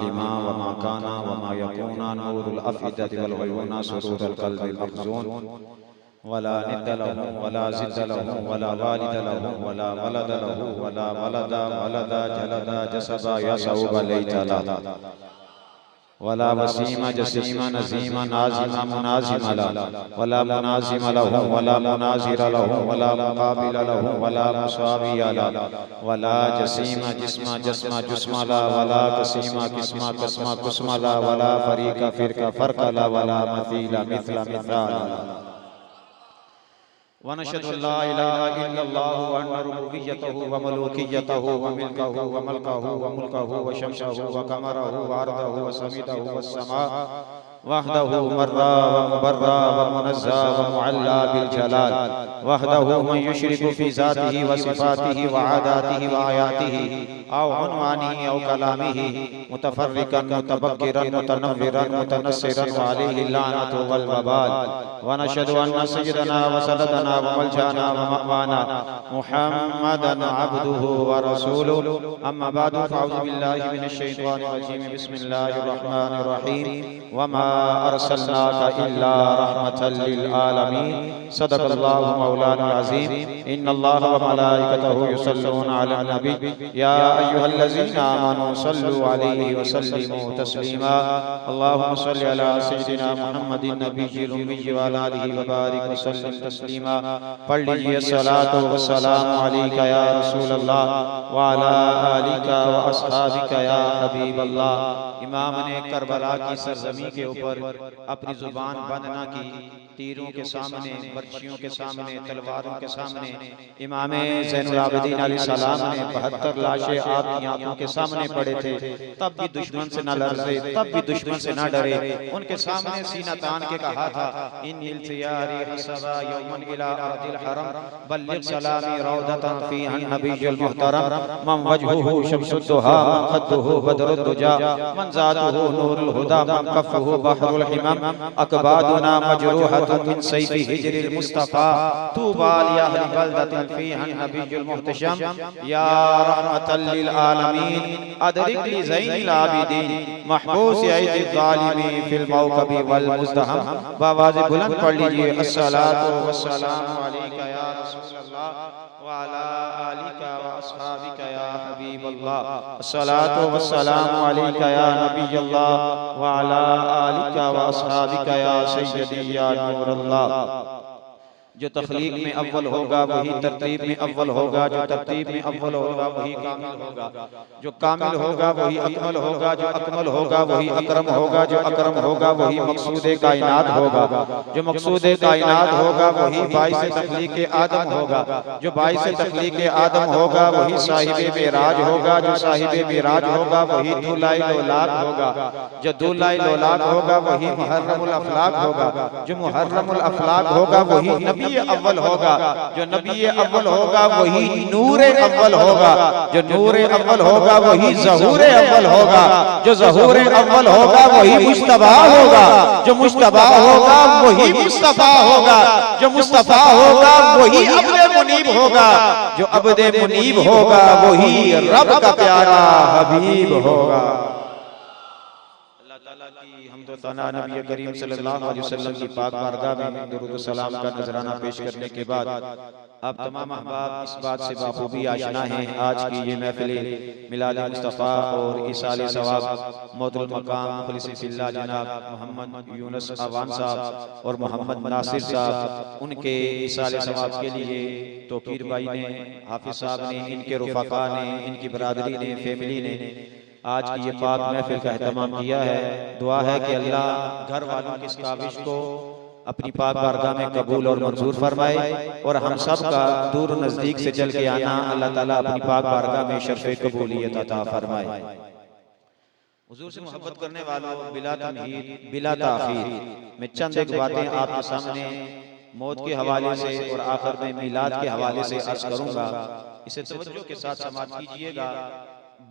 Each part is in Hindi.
लिमा वमा काना वमा यकूना नूरुल अफ़ीदति वल उयूना सुरूरुल क़ल्बिल महज़ून वला निद्द लहू वला ज़िद्द लहू वला वालिद लहू वला वलद लहू वला वलदा वलदा जलदा जसदा यसऊब लैतला वला वसीमा जसीमा नज़ीमा नाज़िमा मुनाज़िमा ला वला मुनाज़िमा लहू वला मुनाज़िरा लहू वला मुक़ाबिल लहू वला मुसाविया ला वला जसीमा जिस्मा जस्मा जुस्मा ला वला कसीमा किस्मा कस्मा कुस्मा ला वला फ़रीक़ा फ़िरक़ा फ़र्क़ा ला वला मसीला मिस्ला मिसाला वनशहदु अल्ला इलाहा इल्लल्लाहु व अन्न रुबुबिय्यतहु व मलूकिय्यतहु व मिल्कहु व मल्कहु व मुल्कहु व शमसहु व क़मरहु व अर्दहु व समीदहु व समा वहदहु मर्रा व मुबर्रा व मुनज़्ज़ा व मुअल्ला बिल जलाल वहदहु मन युशरिकु फी ज़ातिही व सिफ़ातिही व आदातिही व आयातिही औ उन्वानिही औ कलामिही मुतफ़र्रिक़न मुतबक्किरन मुतनव्विरन मुतनस्सिरन व अलैहि लानतु वल वबाल व नशहदु अन्ना सय्यदना व सनदना व मलजाना व मअवाना मुहम्मदन अब्दुहु व रसूलुहु अम्मा बअदु फ़अऊज़ु बिल्लाहि मिनश शैतानिर रजीम बिस्मिल्लाहिर रहमानिर रहीम वमा अर्सलनाका इल्ला रहमतल लिल आलमीन सदक़ल्लाहु मौलाना अज़ीम इन्नल्लाहा व मलाइकतहु युसल्लूना अलन नबी या अय्युहल्लज़ीना आमनू सल्लु अलैहि व सल्लिमू तस्लीमा अल्लाहुम्मा सल्लि अला सय्यिदिना मुहम्मदिन नबिय्यिल उम्मी व अला आलिहि व बारिक व सल्लिम तस्लीमा पढ़ लीजिए अस्सलातु वस्सलामु अलैका या रसूलल्लाह व अला आलिका व अस्हाबिका या हबीबल्लाह। इमाम ने करबला की सरजमी के ऊपर अपनी जुबान बंद न की, तीरों के सामने, बर्छियों के सामने, तलवारों के सामने इमाम ज़ैनुल आबिदीन अलैहिस्सलाम ने 72 लाशें आपकी आंखों के सामने पड़े थे, तब भी दुश्मन से न लर्ज़े, तब भी दुश्मन से न डरे। उनके सामने सीना तान के कहा था, इन इल्तियारी हसबा यौमन इला अर्दिल हरम बल्लिग सलामी रौदतन फी नबिय्युल मुहतरम मन वजहुहु शम्सुद दुहा मन खद्दुहु बदरुद दुजा मन ज़ातुहु नूरुल हुदा मन कफ़ुहु बहरुल हिमम अकबादुना मजरूहतुन मिन सैफि हिजरिल मुस्तफ़ा तूबा लिअहलि बल्दतिन फीहा नबिय्युल मुहतशम या रहमतल लिल आलमीन अदरिक लि ज़ैनिल आबिदीन महबूस ऐदि ज़ालिमीन फिल मौक़बि वल मुज़दहम। बावाज़ बुलंद पढ़ लीजिए अस्सलातु वस्सलामु अलैका या रसूलल्लाह व अला आलिका व अस्हाबिका या हबीबल्लाह। अस्सलातु वस्सलामु अलैका या नबियल्लाह व अला आलिका व अस्हाबिका या सय्यदी या नूरल्लाह। जो तख्लीक में अव्वल होगा वही तरतीब में अव्वल होगा, जो तरतीब में अव्वल होगा वही कामिल होगा, जो कामिल होगा वही अकमल होगा, जो अकमल होगा वही अकरम होगा, जो अकरम होगा वही मकसूद कायनात होगा, जो मकसूद कायनात होगा वही बाइस तख्लीक आदम होगा, जो बाइस तख्लीक आदम होगा वही साहिब मेराज होगा, जो साहिब मेराज होगा वही दूल्हा लोलाक होगा, जो दूल्हा लोलाक होगा वही मुहर्रमुल अफलाक होगा, जो मुहर्रमुल अफलाक होगा वही नबी अव्वल होगा, जो नबी अव्वल होगा वही नूर अव्वल होगा, जो नूर अव्वल होगा वही ज़हूर अव्वल होगा, जो ज़हूर अव्वल होगा वही मुश्तबा होगा, जो मुश्तबा होगा वही मुस्तफा होगा, जो मुस्तफा होगा वही अब्दे मुनीब होगा, जो अब्दे मुनीब होगा वही रब का प्यारा हबीब होगा। नबी करीम सल्लल्लाहु अलैहि वसल्लम की पाक बारगाह में दुरूद सलाम का नजराना पेश करने के बाद आप तमाम अहबाब इस बात से बाखूबी आशना हैं, आज की ये महफिल मिलाद मुस्तफ़ा और इसाले सवाब मोहतरम मकाम मुखलिस फिल्लाह जनाब मोहम्मद यूनुस अवान साहब और मोहम्मद नासिर साहब, उनके इसाले सवाब के लिए तो पीर भाई ने, हाफिज साहब ने, इनके रुफ़क़ा ने, इनकी बरादरी ने, फैमिली ने आज की ये पाक महफिल का एहतमाम किया है। दुआ है कि अल्लाह घर वालों की इस काविश को अपनी पाक बारगाह में कबूल और मंजूर फरमाए और हम सब का दूर नजदीक से चल के आना अल्लाह ताला अपनी पाक बारगाह में शर्फ़े कबूलियत अता फरमाए। हुजूर से मोहब्बत करने वालों, बिला तमहीद बिला ताखीर मैं चंद एक बातें आपके सामने मौत के हवाले से और आखिर में मिलाद के हवाले से अर्ज करूंगा, इसे तवज्जो के साथ समाअत कीजिएगा।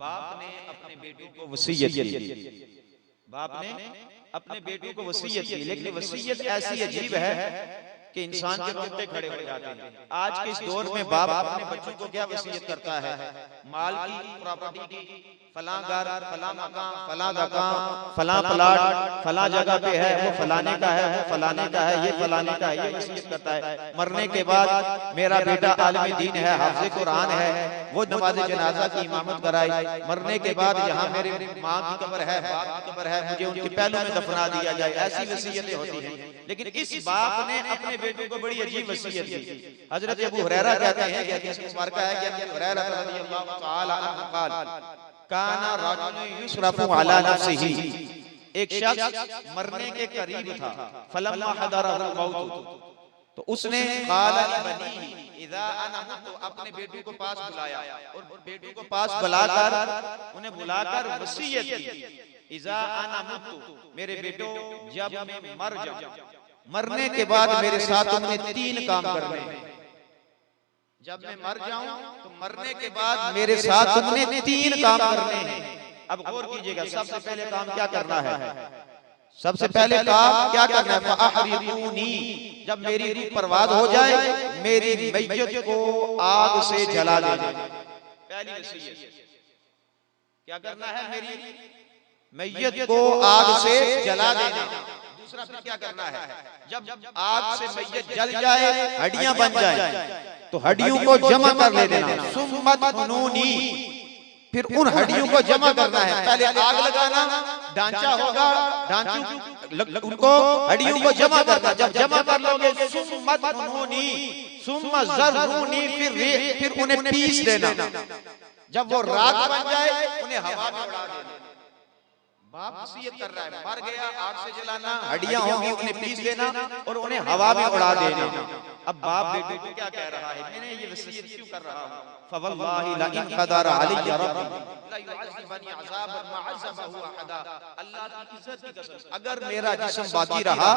बाप ने अपने बेटों को वसीयत की, बाप ने अपने बेटों को वसीयत की, लेकिन वसीयत ऐसी अजीब है कि इंसान के रोंगटे खड़े हो जाते हैं। आज के इस दौर में बाप अपने बच्चों को क्या वसीयत करता है? माल की, प्रॉपर्टी की, फलां घर, फलां मकान, फलां दुकान, फलां प्लाट फलां जगह पे है, वो फलाने का है, वो फलाने का है, ये फलाने का है, ये वसीयत करता है। मरने के बाद मेरा बेटा आलिम दीन है, हाफिज़ कुरान है, वो नमाज जनाजा की इमामत कराए। मरने के बाद यहाँ मेरे माँ की कब्र है, बाप की कब्र है, मुझे उनके पहलू में दफना दिया जाए। ऐसी वसीयतें होती हैं। लेकिन इस बाप ने अपने बेटों को बड़ी अजीब वसीयत दी। हजरत अबू हुरैरा कहते हैं कि हदीस मुबारक है कि अबू हुरैरा रज़ियल्लाहु तआला अन्हु क़ाल काना रजुल युसरफु अला नफ्सिही, एक शख्स मरने के करीब था। फलम्मा हदरहुल मौत, तो उसने क़ाला लिबनीही इज़ा अना मुतु, अपने बेटों को पास बुलाया और बेटों को पास बुलाकर वसीयत की, इज़ा अना मुतु, मेरे बेटो जब मैं मर जाऊं, मरने के बाद मेरे साथ तुमने 3 काम करने हैं। जब मैं मर जाऊं तो मरने के बाद मेरे साथ तुमने 3 काम करने हैं। अब गौर कीजिएगा, सबसे पहले काम क्या करना है? सबसे पहले काम क्या करना है? फ़अहरिक़ूनी, जब मेरी रूह परवाज हो जाए, मेरी मैयत को आग से जला देना। पहली वसीयत क्या करना है? मेरी मैयत को आग से जला देना। दूसरा फिर क्या करना है? जब आग से मैयत जल जाए, हड्डियां बन जाए, तो हड्डियों को जमा कर ले देना। सुम्मत फ़नूनी, फिर उन हड्डियों को जमा करना है। पहले आग लगाना, ढांचा होगा, उनको हड्डियों को जमा करना। जब जमा कर लोगे, सुम्मत फ़नूनी सुम्मा ज़र्रूनी, फिर उन्हें पीस देना। जब वो राख बन जाए, उन्हें हवा में उड़ा देना। बाप वसीयत कर रहा है, मर गया, आग से जलाना, हड्डियां होंगी, उन्हें पीस देना और उन्हें हवा में उड़ा देना। अब बाप बेटे को क्या कह रहा है? मैंने ये वसीयत क्यों कर रहा हूं? फवल्लाहि ला इन क़दर अलैया रब्बी ला युअज़्ज़िबनी अज़ाबन मा अज़्ज़बहु अहदा, अल्लाह की इज्जत की कसम, अगर मेरा जिस्म बाकी रहा,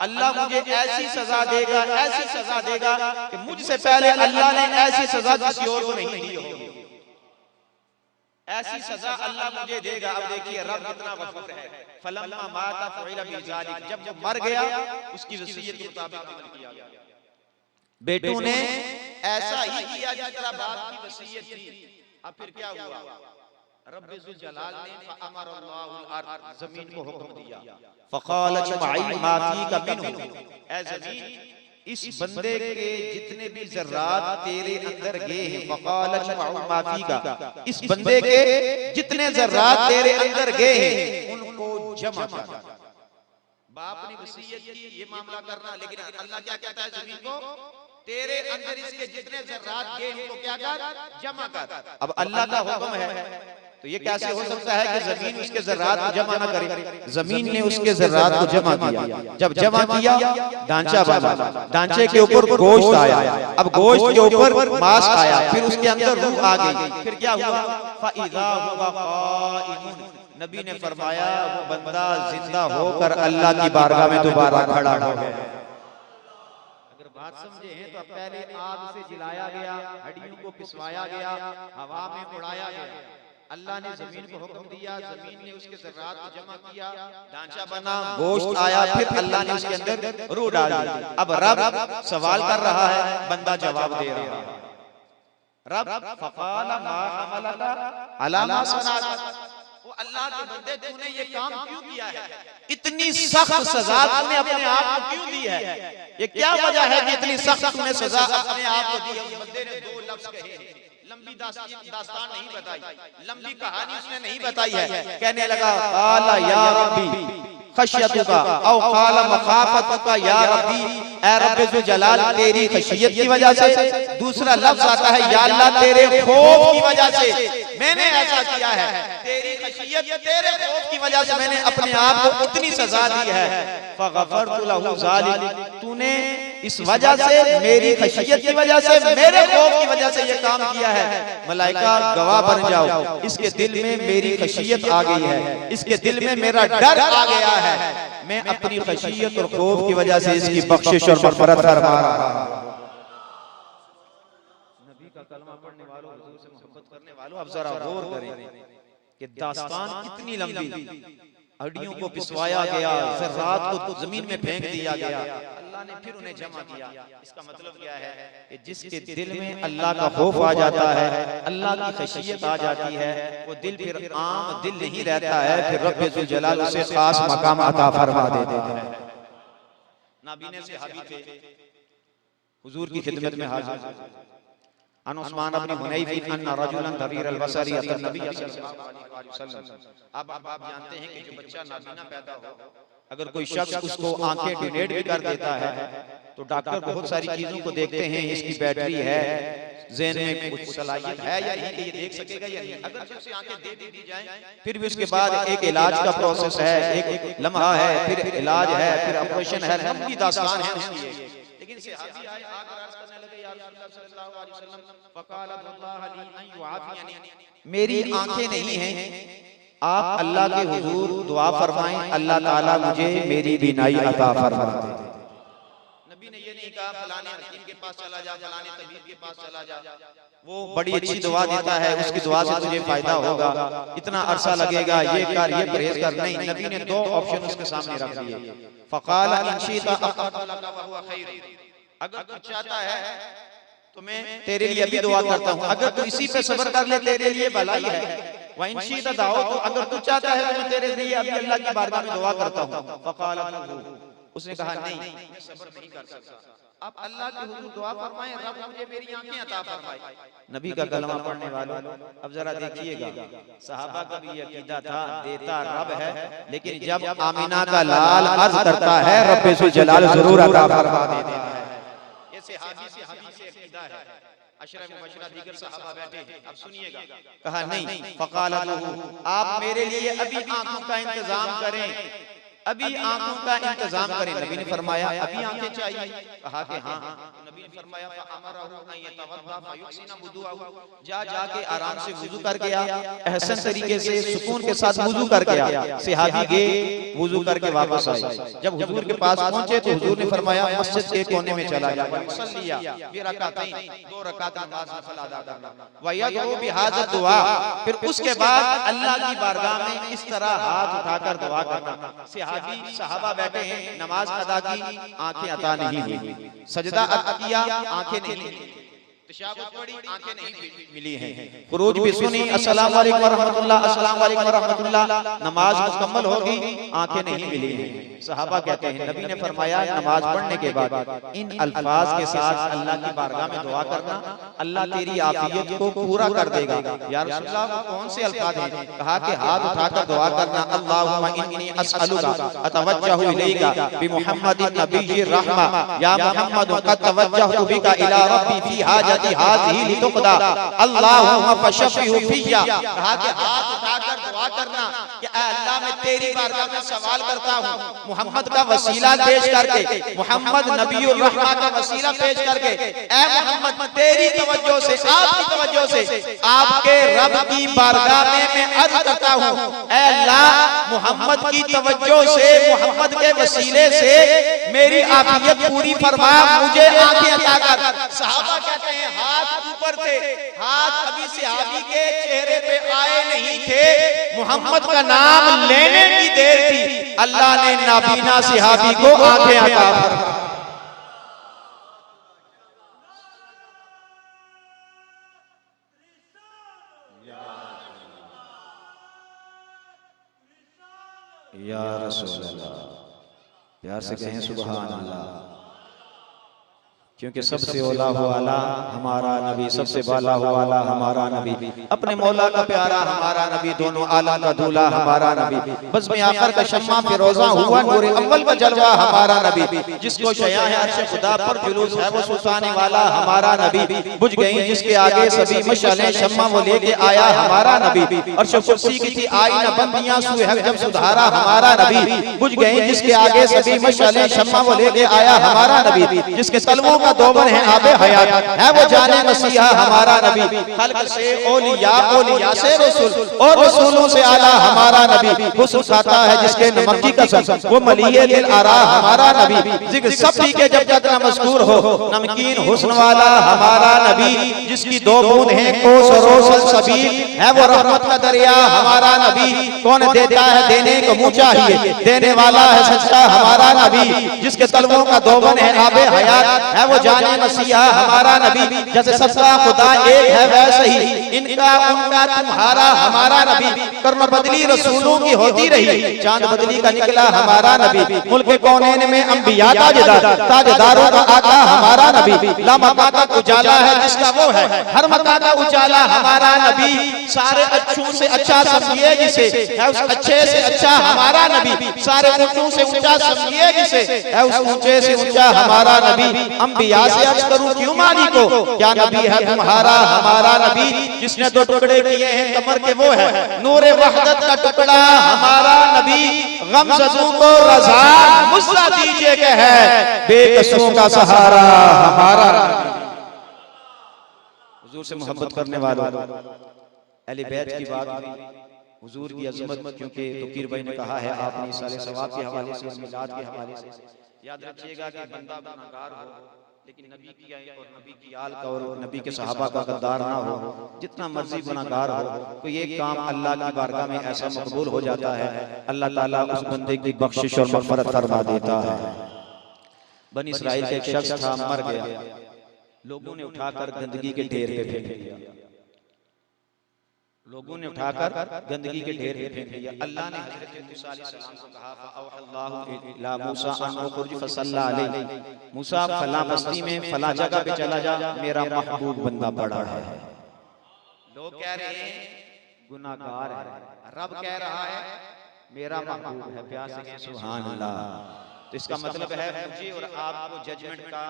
अल्लाह मुझे ऐसी सजा देगा, ऐसी सजा देगा कि मुझसे पहले अल्लाह ने ऐसी सजा किसी और को नहीं दी होगी। ऐसी सजा अल्लाह मुझे देगा। अब देखिए रब कितना गफूर है। फलम्मा माता फ़ुइला बिज़ालिक, जब वो मर गया, उसकी वसीयत के मुताबिक अमल किया गया। बेटों ने ऐसा ही किया जिस तरह बाप की वसीयत थी। अब फिर क्या हुआ? रब्बे ज़ुल जलाल ने फ़अमरल्लाहुल अर्द, ज़मीन को हुक्म दिया, फ़क़ालत मई मा फ़ीका मिन्हु, ऐ ज़मीन इस बंदे के जितने भी ज़र्रात तेरे अंदर गए हैं, फ़क़ालत मा फ़ीका, इस बंदे के जितने ज़र्रात तेरे अंदर गए हैं उनको जमा कर। बाप ने वसीयत की ये मामला करना, लेकिन अल्लाह क्या कहता है ज़मीन को? तेरे अंदर इसके जितने ज़र्रात गए उनको क्या कर? जमा कर। अब अल्लाह का हुक्म है, तो ये कैसे हो सकता है कि जमीन उसके ज़र्रात को जमा न करे? जमीन ने उसके ज़र्रात को जमा किया। जब जमा किया, ढांचा बना, ढांचे के ऊपर गोश्त आया, अब गोश्त के ऊपर मांस आया, फिर उसके अंदर रूह आ गई। फिर क्या हुआ? फ़इज़ा हुवा क़ाइमुन, नबी ने फरमाया वो बंदा जिंदा होकर अल्लाह की बारगाह में दोबारा खड़ा हो गया। अगर बात समझे हैं तो पहले आग से जलाया गया, हड्डियों को पिसवाया गया, हवा में उड़ाया गया। अल्लाह ने जमीन को हुक्म दिया, जमीन ने उसके ज़र्रात को जमा किया, ढांचा बना, गोश्त आया, फिर अल्लाह ने उसके अंदर रूह डाल दी। अब रब सवाल कर रहा है, बंदा जवाब दे रहा है। रब फ़क़ाल मा हमलका अला मा सनअत, वो अल्लाह के बंदे तूने ये काम क्यों किया है? इतनी सख्त सजा तूने अपने आप को क्यों दी है? ये क्या वजह है कि इतनी सख्त तूने सजा अपने आप को दी है? उस बंदे ने 2 लफ्ज़ कहे, लंबी दास्तान नहीं बताई, लंबी कहानी उसने नहीं बताई है। कहने लगा क़ाला या रब्बी खशियतुका औ क़ाला मखाफतुका या रब्बी, ऐ रब्बे ज़ुल जलाल तेरी खशियत की वजह से। दूसरा लफ्ज़ आता है या अल्लाह तेरे खौफ की वजह से मैंने ऐसा किया है, तेरी खशियत तेरे खौफ की वजह से मैंने अपने आप को इतनी सजा दी है। फ़ग़फ़रतु लहु ज़ालिक, तूने इस वजह से, मेरी खशियत की वजह से, मेरे खौफ की वजह से ये काम किया है। मलाइका गवाह बन जाओ, इसके दिल में मेरी खशियत आ गई है, इसके दिल में मेरा डर आ गया है, मैं अपनी खशियत और खौफ की वजह से इसकी बख्शिश और मग़फ़िरत फरमा रहा हूं। नबी का कलमा पढ़ने वालों, हुजूर से मोहब्बत करने वालों, अब जरा गौर करें कि दास्तान कितनी लंबी, हड्डियों को पिसवाया गया, ज़र्रात को जमीन में फेंक दिया गया। अल्लाह ने फिर उन्हें जमा किया। इसका मतलब क्या है कि जिसके दिल में अल्लाह का खौफ आ जाता है, अल्लाह की खशियत आ जाती है, वो दिल फिर आम दिल नहीं रहता है, फिर रब्बे जुल जलाल उसे खास मकाम अता फरमा देता है। नाबीने से हाबी थे, हुजूर की खिदमत में हाजिर। अन उस्मान इब्न हुनैफ अन्ना रजुलन दबीर अल-बसरी अतन नबी सल्लल्लाहु अलैहि वसल्लम। अब आप जानते हैं कि जो बच्चा नाबीना पैदा हो, अगर कोई शख्स उसको आंखें डोनेट भी कर देता है तो डॉक्टर बहुत सारी चीजों को देखते हैं, इसकी बैटरी है, ज़हन में कुछ सलाहियत है या नहीं, ये देख सकेगा या नहीं। अगर उसे आंखें दे दी जाए फिर भी उसके बाद एक इलाज का प्रोसेस है, एक लम्हा है, फिर इलाज है, फिर ऑपरेशन है, लंबी दास्तान है उसकी। लेकिन सहाबी आए आग अर्ज करने लगे, या रसूलल्लाह सल्लल्लाहु अलैहि वसल्लम फकाल वल्लाहि ली अन युआफियनी, मेरी आंखें नहीं हैं, आप अल्लाह के हुजूर दुआ फरमाएं, अल्लाह ताला मुझे मेरी बीनाई अता फरमा दे। नबी ने ये नहीं कहा फलाने हकीम के पास चला जा, फलाने तबीब के पास चला जा, वो बड़ी अच्छी दुआ देता है, उसकी दुआ से तुझे फायदा होगा, इतना अरसा लगेगा, ये कर, ये परहेज कर। नहीं, नबी ने दो ऑप्शन उसके सामने रख दिए। फकाल इन शीता अखरतलका वहुवा खैर, अगर तू चाहता है तो मैं तेरे लिए अभी दुआ करता हूँ, अगर तू इसी पे सब्र कर ले तेरे लिए भलाई है। व इन शीता दाओ, तो अगर तू चाहता है तो मैं तेरे लिए अभी अल्लाह की बारगाह में दुआ करता हूँ। फकाल उसने कहा नहीं, मैं सब्र नहीं कर सकता, आप अल्लाह के हुजूर दुआ फरमाएं, रब मुझे मेरी आंखें अता फरमाए। नबी का कलमा पढ़ने वालों, अब जरा देखिएगा, सहाबा का भी अकीदा था देता रब है, लेकिन जब आमिना का लाल अर्ज करता है रब्बे जुल जलाल जरूर अता फरमा देता है। ये सहाबी से अकीदा है। अशरा मुबशरा दीगर सहाबा बैठे हैं, अब सुनिएगा। कहा नहीं, फकाल आप मेरे लिए अभी आंखों का इंतजाम करें, अभी आंखों का इंतजाम करें। नबी ने फरमाया अभी आंखें चाहिए? कहा कि हाँ। नबी ने फरमाया जा जाके आराम से वुजू करके आ, एहसन तरीके से सुकून के साथ वुजू करके आ। सहाबी गए, वुजू करके वापस आए। जब हुजूर के पास पहुंचे तो हुजूर ने फरमाया मस्जिद के कोने में चला जा, दो रकात नमाज नफल अदा करना, वयदउ बिहाज़त दुआ, फिर उसके बाद अल्लाह की बारगाह में इस तरह हाथ उठाकर दुआ करना। सहाबी सहाबा बैठे हैं, नमाज अदा की, आंखें अता नहीं हुई, सजदा किया, आंखें नहीं मिली, तशाहुद पढ़ी, आंखें नहीं मिली हैं, खुरूज भी सुनी, अस्सलाम वालेकुम व रहमतुल्लाह, अस्सलाम वालेकुम व रहमतुल्लाह, नमाज मुकम्मल होगी, आंखें नहीं मिली हैं। सहाबा कहते हैं नबी ने फरमाया नमाज पढ़ने के बाद इन अल्फाज के साथ अल्लाह की बारगाह में दुआ करना, अल्लाह तेरी आफियत को पूरा कर देगा। या रसूलल्लाह वो कौन से अल्फाज हैं? कहा कि हाथ उठाकर दुआ करना, अल्लाहुम्मा इन्नी अस्अलुका अतवज्जहु इलैका बि मुहम्मदिन नबिय्यिर रहमा, या मुहम्मद क़द तवज्जहतु बिका इला रब्बी फी हाजती हाज़िही लितुक़दा, अल्लाहुम्मा फशफ़िहु फिय्या। कहा कि हाथ उठाकर दुआ करना कि अल्लाह मैं तेरी बारगाह में सवाल करता हूँ, मोहम्मद का वसीला पेश करके, मोहम्मद नबीउर रहमा का वसीला पेश करके, ऐ मोहम्मद तेरी तवज्जो से, आपकी तवज्जो से आपके रब की बारगाह में मैं अर्ज करता हूँ, ऐ अल्लाह मोहम्मद की तवज्जो से, मोहम्मद के वसीले से मेरी आफियत पूरी फरमा, मुझे आंखें अता कर। सहाबा कहते हैं हाथ ऊपर थे, हाथ अभी सहाबी के चेहरे पे आए नहीं थे, मोहम्मद का नाम लेने की देर थी, अल्लाह ने नाबीना सहाबी को आंखें अता फरमाई। या रसूल अल्लाह, प्यार से कहें सुभान अल्लाह, क्योंकि सबसे औला वाला हमारा नबी, सबसे बाला वाला हमारा नबी, अपने मौला का प्यारा हमारा नबी, दोनों आला का दूल्हा हमारा नबी, बस में आखिर का शम्मा फिरोजा हुआ, नूर अव्वल का जलवा हमारा नबी, जिसको शया है अर्श खुदा पर जुलूस है वो सुल्ताने वाला हमारा नबी, बुझ गई जिसके आगे सभी मशालें, शम्मा वो लेके आया हमारा नबी, अर्श कुर्सी की थी आई न बंदियां सुहब जब सुधारा हमारा नबी, बुझ गई जिसके आगे सभी मशालें, शम्मा वो लेके आया हमारा नबी, जिसके तलवों का दोबन है आबे हयात है वो जाने मसीहा हमारा नबी। खल्क से औलिया, औलिया से रसूल और रसूलों से आला हमारा नबी। हुस्न खाता है जिसके नमक की कसम वो मलिए दिल आरा हमारा नबी। जिक्र सभी के जब तक न मज़कूर हो नमकीन हुस्न वाला हमारा नबी। जिसकी दो बूंद है कोस रोसल सबील है वो रहमत का दरिया हमारा नबी। कौन देता है देने को मुँह चाहिए देने वाला है सच्चा हमारा नबी। जिसके तलवों का दोबन है आबे हयात है वो जाने मसीहा हमारा नबी। जैसे सबका खुदा एक है वैसे ही इनका उनका तुम्हारा हमारा नबी। कर्म बदली रसूलों की होती रही चांद बदली का निकला हमारा नबी। मुल्क कौनैन में अंबिया ताजदार ताजदारों का आका हमारा नबी। ला मका का उजाला है जिसका वो है हर मका का उजाला हमारा नबी। सारे अच्छों से अच्छा समझिए जिसे है उस अच्छे से अच्छा हमारा नबी। सारे ऊंचों से ऊंचा समझिए जिसे है उस ऊंचे से ऊंचा हमारा नबी। अंबिया से अर्ज करूं क्यों माली को क्या नबी है तुम्हारा हमारा नबी। जिसने दो टुकड़े किए हैं कमर के वो है नूरे वहदत का टुकड़ा हमारा नबी। गमज़दों को रज़ा मुस्सा दीजिए के है बेकसों का सहारा हमारा नबी। हुजूर से मोहब्बत करने वालों अहले बैत की बात हुई, हुजूर की अज़मत क्योंकि तकीर भाई ने कहा है आपने साले सवाब के हवाले से मिलाद के हवाले से याद रखिएगा कि बंदा गुनाहगार हो लेकिन नबी की और नबी की आल का और नबी के सहाबा का गद्दार ना हो। जितना मर्जी गुनाहगार हो तो ये काम अल्लाह की बारगाह में ऐसा मकबूल हो जाता है अल्लाह ताला उस बंदे की बख्शिश और मग़फ़िरत फरमा देता है। बनी इस्राइल का एक शख्स था मर गया, लोगों ने उठाकर गंदगी के ढेर पे फेंक दिया। लोगों ने उठाकर गंदगी के ढेर पे फेंक दिया। अल्लाह ने हज़रत मूसा अलैहिस्सलाम को कहा फ़अवहल्लाहु इला मूसा अन उख़्रिज फसल्ला अलैहि। मूसा फला बस्ती में फला जगह पे चला जा मेरा महबूब बंदा पड़ा है। लोग कह रहे हैं गुनाहगार है, रब कह रहा है मेरा महबूब है। प्यार से कहें सुभान अल्लाह। तो इसका मतलब है मुझे और आपको जजमेंट का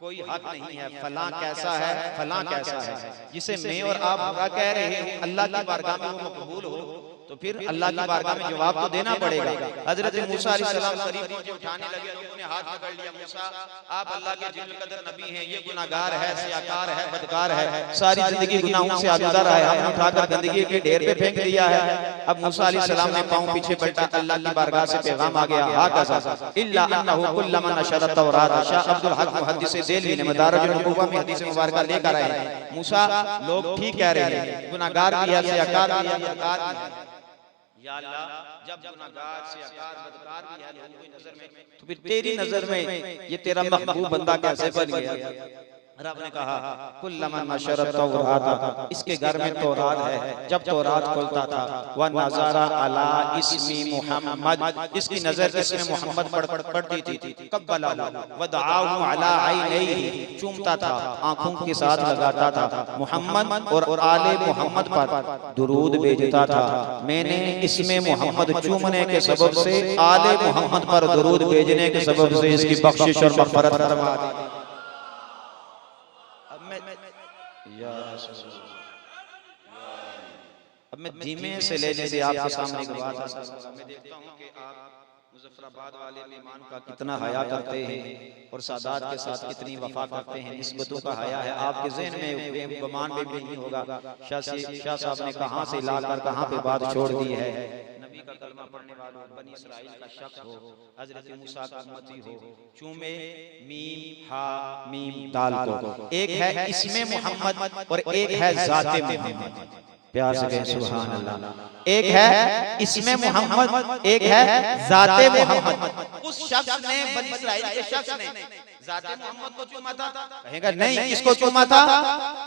कोई हक नहीं है। फलां कैसा है फलां कैसा है जिसे मैं और आप बुरा कह रहे हैं अल्लाह की बारगाह में वो मकबूल हो तो फिर अल्लाह की बारगाह में जवाब तो देना पड़ेगा। हजरत मूसा अलैहिस्सलाम करीब पहुंचे, उठाने लगे, लोगों ने हाथ पकड़ लिया। मूसा आप अल्लाह के जिल्ल कदर नबी हैं, ये गुनाहगार है, सियाकार है, बदकार है, सारी जिंदगी गुनाहों से आलूदा रहा है, हमने उठाकर गंदगी के ढेर पे फेंक दिया है। अब मूसा अलैहिस्सलाम ने पांव पीछे पलटा, अल्लाह की बारगाह से पैगाम आ गया, हाकज़ा इल्ला अन्नहु कुल्लमा नशरा तौरात। शाह अब्दुल हक मुहद्दिस देलवी ने मदारिजुन नबुव्वा में हदीस मुबारका लेकर आए हैं। मूसा लोग ठीक कह रहे हैं, गुनाहगार भी है, सियाकार भी है, बदकार भी है। या अल्लाह जब गुनाहगार सियाकार बदकार भी है लोगों की नजर में तो फिर तेरी नजर में ये तेरा महबूब बंदा कैसे बन गया। रब ने कहा कुल्लमा नशरा तौरात, इसके घर में तौरात है, जब तौरात खोलता था व नज़रा अला इस्मी मुहम्मद, इसकी नजर इसमें मोहम्मद पड़ती थी। कब्बला व दआहु अला आइनैहि, चूमता था, आंखों के साथ लगाता था, मोहम्मद और आले मोहम्मद पर दुरूद भेजता था। मैंने इसमें मोहम्मद चूमने के सबब से आले मोहम्मद पर दुरूद भेजने के सबब से इसकी बख्शिश और मग़फ़िरत फरमा दी। अब मैं धीमे से लेने से आपके सामने एक बात करूंगा। मैं देखता हूं कि आप मुज़फ़्फ़राबाद वाले मेहमान का कितना हया करते हैं और सादात के साथ कितनी वफा करते हैं, निस्बतों का हया है। आपके ज़हन में गुमान में भी नहीं होगा शाह साहब ने कहां से लाकर कहां पे बात छोड़ दी है। नबी का कलमा पढ़ने वालों, बनी इस्राइल का शख्स हो, हज़रत मूसा का उम्मती हो, चूमे मीम हा मीम दाल को, एक है इसमें मोहम्मद और एक है ज़ाते मोहम्मद। प्यार से कहें सुभान अल्लाह। एक है इसमें मोहम्मद, एक है ज़ाते मोहम्मद। उस शख्स ने, बनी इस्राइल के शख्स ने ज़ाते मोहम्मद को चूमा था, कहेगा नहीं इसको चूमा था,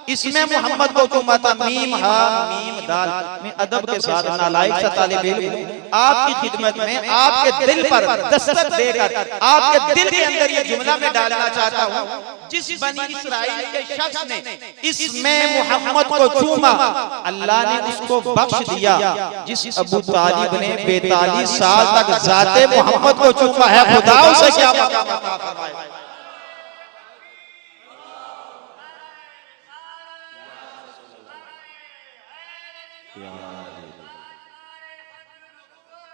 इसमें मोहम्मद को चूमा था। मीम हा मीम दाल। मैं अदब के साथ नालायक सा तालिब इल्म आपकी खिदमत में आपके दिल पर दस्तक देकर आपके दिल के अंदर ये जुमला में डालना चाहता हूँ, जिस बनी इस्राइल के शख्स ने इसमें मोहम्मद को चूमा अल्लाह ने उसको बख्श दिया। जिस अबू तालिब ने 42 साल तक ज़ाते मोहम्मद को चूमा है, खुदा उसे क्या मकाम अता फरमाए।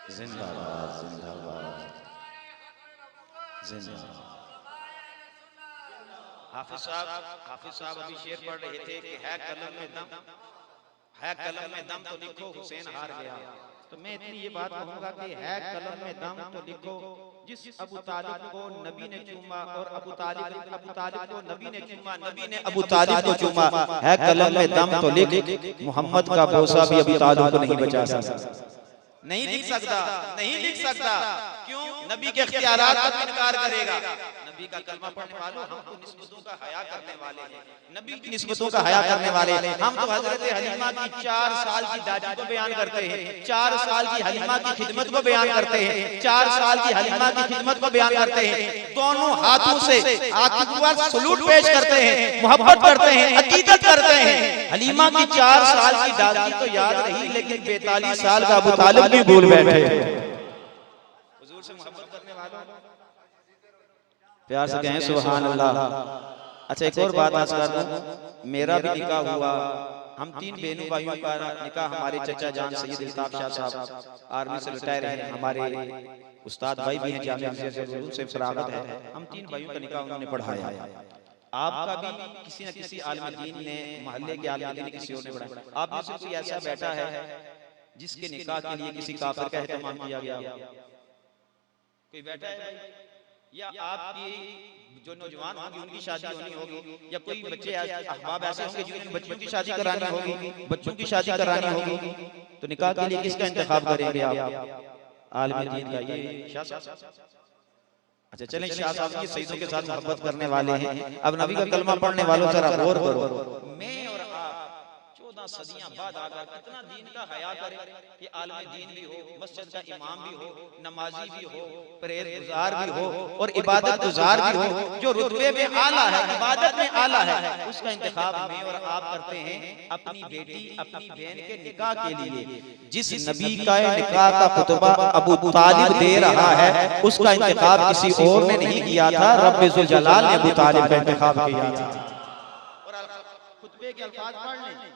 जिंदाबाद जिंदाबाद जिंदाबाद। हाफिज साहब अभी शेर पढ़ रहे थे कि है कलम में दम, है कलम में दम तो लिखो हुसैन हार गया। तो मैं इतनी ये बात कहूंगा कि है कलम में दम तो लिखो, जिस अबू तालिब को नबी ने चूमा और अबू तालिब को नबी ने चूमा, नबी ने अबू तालिब को चूमा, है कलम में दम तो लिख, मोहम्मद का बोसा भी अबू तालिब को नहीं बचा सकता। नहीं लिख सकता, नहीं लिख सकता। क्यों? नबी के इख्तियारात का इनकार करेगा। नबी का कलमा पढ़ने वालों, हम तो निस्बतों का हया करने वाले हैं, नबी की निस्बतों का हया करने वाले हैं। हम तो हजरत हलीमा की 4 साल की दादी को बयान करते हैं, 4 साल की हलीमा की खिदमत को बयान करते हैं, 4 साल की हलीमा की खिदमत को बयान करते हैं। दोनों हाथों से आंखों पर सलूट पेश करते हैं, मोहब्बत करते हैं, अकीदत करते हैं। हलीमा की 4 साल की दादी तो याद रही, लेकिन 42 साल का अबू तालिब भी भूल बैठे। हुजूर से मोहब्बत करने वालों प्यार से कहें सुभान अल्लाह। अच्छा, एक और बात आज कर दूं, मेरा भी निकाह हुआ। हम 3 बहनों भाइयों का निकाह हमारे चचा जान सैयद इल्ताफ शाह साहब आर्मी से रिटायर हैं, हमारे उस्ताद भाई भी हैं, जामिया से फरागत है। हम 3 भाइयों का निकाह उन्होंने पढ़ाया। आपका भी किसी न किसी आलिम दीन ने, मोहल्ले के आलिम दीन ने, किसी और ने पढ़ाया। आप में से कोई ऐसा बैठा है जिसके निकाह के लिए किसी काफिर का एहतमाम किया गया? कोई बैठा है? या आपकी जो नौजवान होंगे उनकी शादी होनी होगी, या कोई बच्चे अहबाब ऐसे होंगे जिनकी बच्चों की शादी करानी होगी, बच्चों की शादी करानी होगी, तो निकाह के लिए किसका इंतखाब करेंगे आप? आलिम दीन का। ये शाह साहब। अच्छा चलें, शाह साहब की सईदों के साथ मोहब्बत करने वाले हैं। अब नबी का कलमा पढ़ने वालों जरा गौर करो। मैं और आप 14 सदियां बाद आकर कितना दीन का हया करें कि आलिम दीन भी हो, मस्जिद का इमाम भी हो, नमाजी भी हो, परहेजगार भी हो और इबादत गुजार भी हो, जो रुतबे में आला है, इबादत में आला है, उसका इंतखाब मैं और आप करते हैं अपनी बेटी, अपनी बहन के निकाह के लिए। जिस नबी का निकाह का खुतबा अबू तालिब दे रहा है, उसका इंतखाब किसी और ने नहीं किया था, रब्बे जुल जलाल ने अबू तालिब का इंतखाब किया था। और खुतबे के अल्फाज पढ़ लें,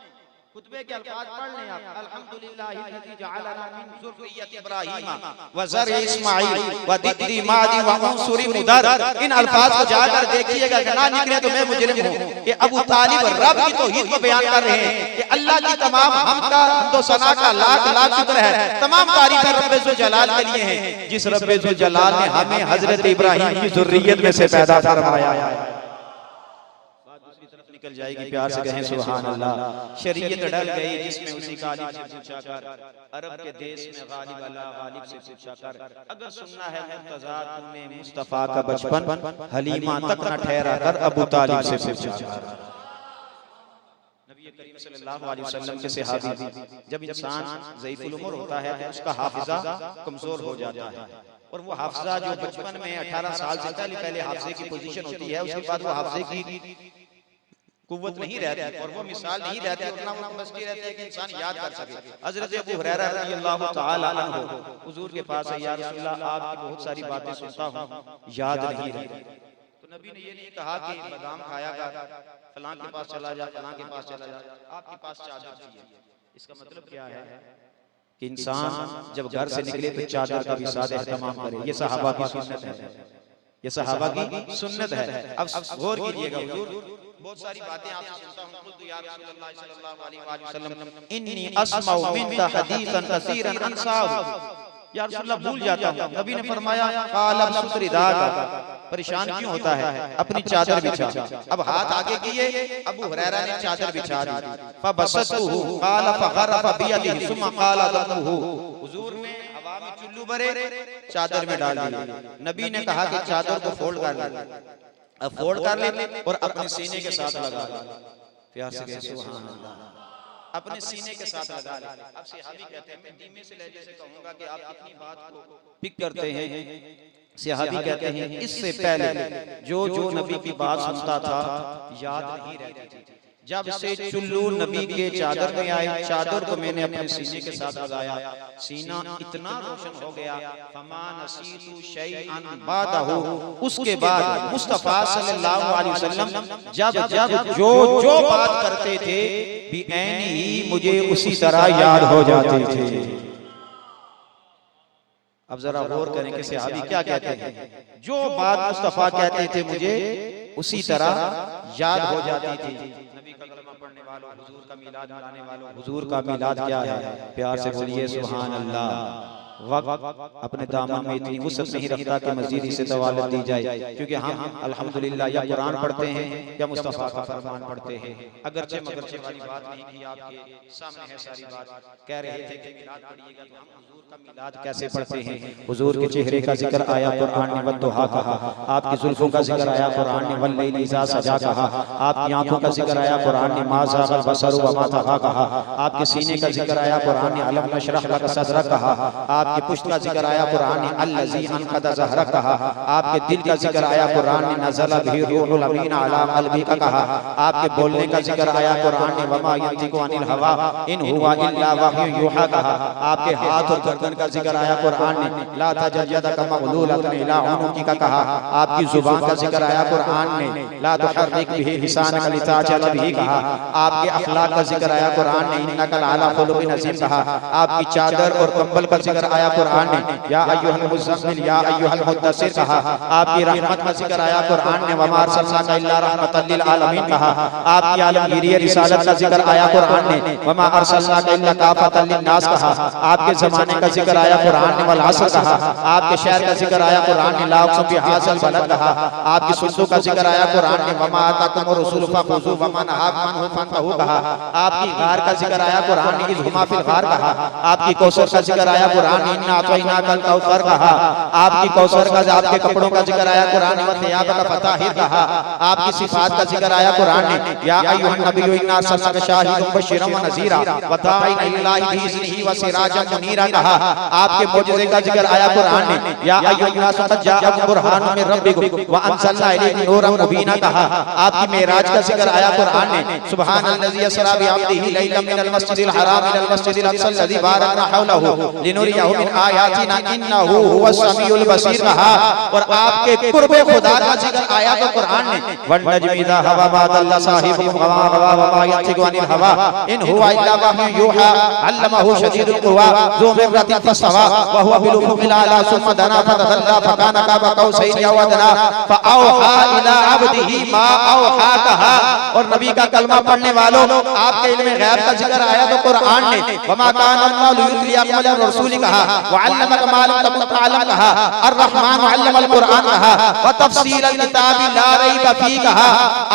खुतबे के अल्फाज पढ़ लें आप। अल्हम्दुलिल्लाहिल्लज़ी जअलना मिन ज़ुर्रिय्यति इब्राहीम व ज़र्रि इस्माईल व दिक्री मादी व अंसुरी मुदर। इन अल्फाज को जाकर देखिएगा कि ना निकले तो मैं मुजरिम हूं। कि अबू तालिब रब की तौहीद को बयान कर रहे हैं कि अल्लाह की तमाम हमद का, हम्दो सना का लाख लाख शुक्र है, तमाम तारीफें रब्बे ज़ुल जलाल के लिए हैं, जिस रब्बे ज़ुल जलाल ने हमें हजरत इब्राहीम की ज़ुर्रियत में से पैदा फरमाया है। निकल जाएगी, प्यार से कहें सुभान अल्लाह। शरीयत डल गई जिसमें उसी गालिब से पूछा कर, अरब के देश में गालिब अल्लाह गालिब से पूछा कर, अगर सुनना है मुर्तज़ा तूने मुस्तफा का बचपन, हलीमा तक न ठहरा कर अबू तालिब से पूछा कर। नबी करीम सल्लल्लाहु अलैहि वसल्लम के सहाबी, जब इंसान ज़ईफ़ुल उम्र होता है तो उसका हाफिज़ा कमजोर हो जाता है, और वो हाफिज़ा जो बचपन में 18 साल से पहले हाफिज़े की पोजीशन होती है, उसके बाद वो हाफिज़े की कुव्वत नहीं रहती और वो मिसाल नहीं रहती, उतना वो मस्ती रहती है कि इंसान याद कर सके। हज़रत अबू हुरैरा रज़ियल्लाहु तआला अन्हु हुजूर के पास है, या रसूल अल्लाह आपकी बहुत सारी बातें सुनता हूँ, याद नहीं रहती। तो नबी ने ये नहीं कहा कि बादाम खाया कर, फलां के पास चला जा, फलां के पास चला जा, आपके पास चादर चाहिए। इसका मतलब क्या है कि इंसान जब घर से निकले तो चादर का भी साथ एहतमाम करे। ये सहाबा की सुन्नत है, ये सहाबा की सुन्नत है। अब गौर कीजिएगा, हुजूर बहुत सारी बातें आपसे सुनता हूं, खुद या रसूलुल्लाह सल्लल्लाहु अलैहि वसल्लम इन्नी अस्माउ मिनका हदीसन कसीरन अंसाहु, या रसूलुल्लाह भूल जाता हूं। नबी ने फरमाया काल अब सुतरिदाका, परेशान क्यों होता है, अपनी चादर बिछा। अब हाथ आगे किए, अबू हुरैरा ने चादर बिछा दी। फबसतहु काल फगरफ बियदिही सुम्मा काल दमुहु, हुजूर ने हवा में चुल्लू भरे, चादर में डाल दिए। नबी ने कहा कि चादर को फोल्ड कर ले, अब फोल्ड कर ले और अपने सीने के साथ लगा ले। प्यार से कहें सुभान अल्लाह। अपने सीने के साथ लगा ले। अब सहाबी कहते हैं, मैं धीमे से लहजे से कहूंगा कि आप कितनी बात को पिक करते हैं। सहाबी कहते हैं, इससे पहले जो जो नबी की बात सुनता था याद नहीं रहती थी, जब से चुल्लू नबी के चादर में आए, चादर को मैंने अपने सीने के साथ लगाया, सीना इतना रोशन हो गया, फमा नसीतु शैअन बादहु, उसके बाद मुस्तफा सल्लल्लाहु अलैहि वसल्लम जब जब जो जो बात करते थे बिऐन ही मुझे उसी तरह याद हो जाते थे। अब जरा गौर करें कि सहाबी क्या कहते हैं, जो बात मुस्तफा कहते थे मुझे उसी तरह याद हो जाती थी। नबी का कलमा पढ़ने वालों, हुजूर का मीलाद मनाने वालों, हुजूर का मीलाद क्या है? प्यार से बोलिए सुभान अल्लाह। वक्त अपने दामन में इतनी वुसअत नहीं रखता कि मस्जिद से दवालत दी जाए, क्योंकि हम अल्हम्दुलिल्लाह या कुरान पढ़ते हैं या मुस्तफ़ा का फरमान पढ़ते हैं। अगरचे मगरचे वाली बात नहीं की, आपके सामने है सारी बात। कह रहे थे कि मिलाद पढ़िएगा, तो हम हुजूर का मिलाद कैसे पढ़ते हैं? हुजूर के चेहरे का जिक्र आया कुरान ने, वद्दुहा कहा। आपकी जुल्फों का जिक्र आया कुरान ने, वल्लैलि इज़ा सजा कहा। आपकी आंखों का जिक्र आया कुरान ने, मा ज़ाग़ल बसरु व मा तग़ा कहा। आपके सीने का जिक्र आया कुरान ने, अलम नशरह लक सदरक कहा। आपकी पुश्त का जिक्र आया कुरान ने, अल्लज़ी अनक़द ज़हरक कहा। आपके दिल का जिक्र आया कुरान ने, नज़ल बिही रूहुल अमीन अला क़ल्बिक कहा। आपके बोलने का जिक्र आया कुरान ने, वमा यंतिक़ु अनिल हवा इन हुवा इल्ला वह्युन यूहा कहा। आपके हाथ और गर्दन का जिक्र आया कुरान ने, ला तजअल यदक मग़लूलतन इला उनुक़िक कहा। आपकी जुबान का जिक्र आया कुरान ने, ला तुहर्रिक बिही लिसानक लिताजअल बिही कहा। आपके अखलाक का जिक्र आया कुरान ने, इन्नका लअला खुलुक़िन अज़ीम कहा। आपकी चादर और कंबल का जिक्र आया कुरान ने, या अय्युहल मुज़म्मिल या अय्युहल मुद्दस्सिर कहा। आपकी रहमत का जिक्र आया कुरान ने, वमा अरसलनाका इल्ला रहमतल लिल आलमीन कहा। आपकी आलमगीरी रिसालत का जिक्र आया कुरान ने, वमा अरसलनाका इल्ला काफ़तल लिन्नास कहा। आपके ज़माने का जिक्र आया कुरान ने, वल असर कहा। आपके शहर का जिक्र आया कुरान ने, ला उक़सिमु बिहाज़ल बलद कहा। आपकी सुल्तों का जिक्र आया कुरान ने, वमा आताकुमुर रसूलु फख़ुज़ूहु वमा नहाकुम अन्हु फंतहू कहा। आपकी गार का जिक्र आया कुरान ने, इज़ हुमा फिल गार कहा। आपकी कौसर का जिक्र आया कुरान ने, इन्ना अतैनाकल कौसर कहा। आपकी कौसर का, आपके कपड़ों का जिक्र आया कुरान ने, व थियाबक फताहिर कहा। आपकी सिफात का जिक्र आया कुरान ने, या अय्युहन नबिय्यु इन्ना अरसलनाका शाहिदन व बशीरन व नज़ीरा व दाइयन इलल्लाहि बिइज़निही व सिराजन मुनीरा कहा। आपके मौजज़े का जिक्र आया कुरान ने, या अय्युहन नास क़द जाअकुम बुरहानुम मिन रब्बिकुम व अंज़लना इलैकुम नूरन मुबीना कहा। आपकी मेराज का जिक्र आया कुरान ने, सुब्हानल्लज़ी अस्रा बिअब्दिही लैलन मिनल मस्जिदिल हराम इलल मस्जिदिल अक़सा लज़ी बारकना हौलहु लिनुरियहु मिन आयातिना इन्नहु हुवस समीउल बसीर कहा। और आपके कुर्बे खुदा का जिक्र आया तो कुरान ने, वन नजमी इज़ा हवा मा दल्ला साहिबुकुम वमा गवा वमा यंतिक़ु अनिल हवा इन हुवा इल्ला वह्युन यूहा अल्लमहु शदीदुल क़ुवा ज़ू मिर्रतिन फस्तवा व हुवा बिल उफ़ुक़िल आला सुम्मा दना फतदल्ला फकाना क़ाब क़ौसैन अव अदना फ़अौहा इला अब्दिही मा औहा कहा। और नबी का कलमा पढ़ने वालों, आपके इल्म गैब का जिक्र आया तो कुरान ने, वमा काना अल्लाहु लियुत्लियकुम अला रसूली कहा, व अल्लमक मा लम तकुन तअलम कहा, अर्रहमान अल्लमल कुरान कहा, व तफसीलल किताबि ला रैब फी कहा।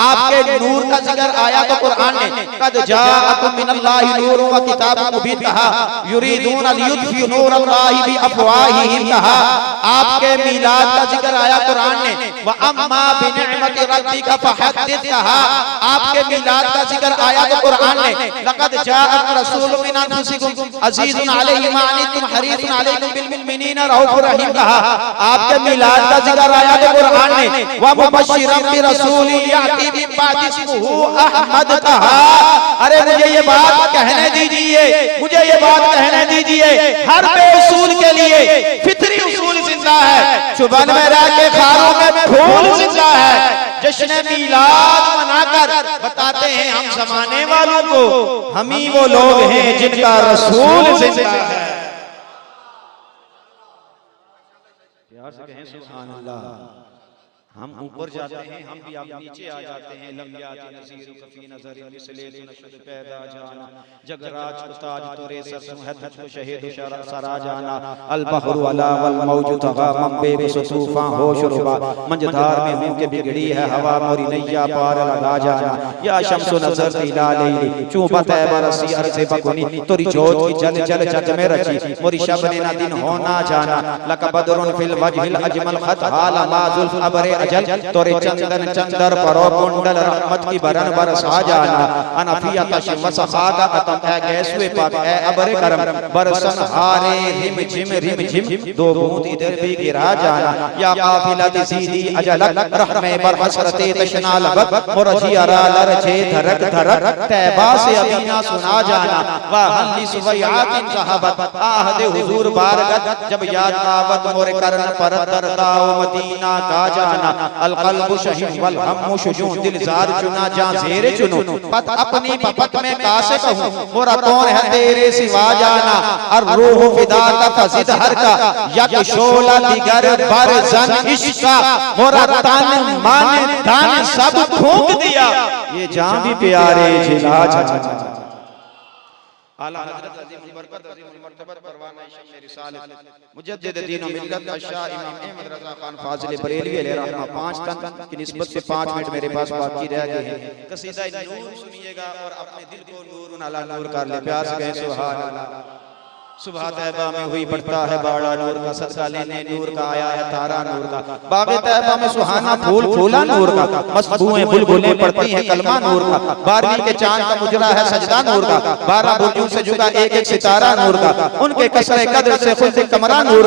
आपके नूर का जिक्र आया तो कुरान ने, कद जाअकुम मिनल्लाहि नूरुन व किताबुन मुबीन कहा, युरीदून लियुत्फिउ नूरल्लाहि बिअफ़वाहिहिम कहा। आपके मीलाद का जिक्र आया कुरान ने, व अम्मा बिनिअमति रब्बिका फहद्दिस कहा। आपके मीलाद का जिक्र आया तो कुरान ने, लक़द जाअकुम रसूलुम मिन अनफुसिकुम अज़ीज़ुन अलैहि मा अनित्तुम हरीसुन अलैकुम बिल मुमिनीना रऊफ़ुर रहीम कहा। आपके मीलाद का जिक्र आया तो कुरान ने, व मुबश्शिरन बिरसूलिन याती मिन बअदि इस्मुहु अहमद कहा। अरे मुझे ये बात कहने दीजिए, मुझे ये बात कहने दीजिए, हर बेउसूल के लिए फितरी उसूल जिंदा है, चुभन में रह के खारों में फूल जिंदा है। जश्न मीलाद मनाकर बताते हैं हम जमाने वालों को, हम ही वो लोग हैं जिनका रसूल जिंदा है। प्यार से कहें सुभान अल्लाह। हम ऊपर जाते हैं, हम भी आप नीचे आ जाते हैं। लम याति नज़ीर कफ़ी नज़र मिसले नशद पैदा जाना, जगराज को ताज तोरे सर सुहद को शहीद सरा जाना। अल बहरु अला वल मौजु तगा मंबे सुतूफा होश रुबा, मंजधार में मुंह के बिगड़ी है हवा, मोरी नैया पार लगा जाना। या शम्सु नज़र तिला लैली चूबत है बरसी अर्ज़ बकुनी, तोरी जोत की जल जल जग में रची, मोरी शब ने ना दिन होना जाना। लक बदरुन फिल वजहिल अजमल खत हाला मा जुल्फ अबरे अजल, तोरे चंदन चंदर परो कुंडल रहमत की बरन बरसा जाना। अनफियत शमसखा का अतम है गैसवे पाक है अबरे करम, बरसन हारे रिम झिम दो बूंद इधर भी गिरा जाना। या काफिलत सीधी अजलक रहमे बर हसरते तशना लगत, मुरजी अरा लरजे धरक धरक तैबा से अदीना सुना जाना। वा हल्ली सुवैयातिन ज़हबत आहदे हुजूर बारगत, जब याद आवत मोरे करन पर दरदाओ मदीना का जाना। अल क़ल्बु शहीन वल हम्मु शुजून, दिल जार चुना जा ज़ेरे चुनो, पत अपनी पपत में कासे कहूं, मोरा कौन है तेरे सिवा जाना, और रूह फिदा का फजिद हर का, यक शोला दिगर बरज़न इश्का, मोरा तन मन धन सब फूंक दिया, ये जान भी प्यारे जिला जा। आला हज़रत अज़ीमुल बरकत अज़ीमुल मर्तबत परवाना शम्स रिसालत मुजद्दिद दीन व मिल्लत अशा इमाम अहमद रज़ा खान फाज़िल बरेलवी अलैहि रहमा 5 तन की निस्बत से 5 मिनट मेरे पास बाकी रह गए हैं। कसीदा नूर सुनिएगा और अपने दिल को नूर अला नूर कर ले, प्यार से कहें सुभान अल्लाह। सुबह तैबा में हुई पड़ता है बाड़ा नूर का, सदका लेने नूर का आया है तारा नूर का, बागे तैबा में सुहाना फूल फूला नूर का, मस्बूएं बुलबुलें पड़ती हैं कलमा नूर का, 12वीं के चांद का मुजरा है सजदा नूर का, 12 बुर्जों से जुदा एक एक सितारा नूर का, उनके कसरे कद्र से खुद कमरा नूर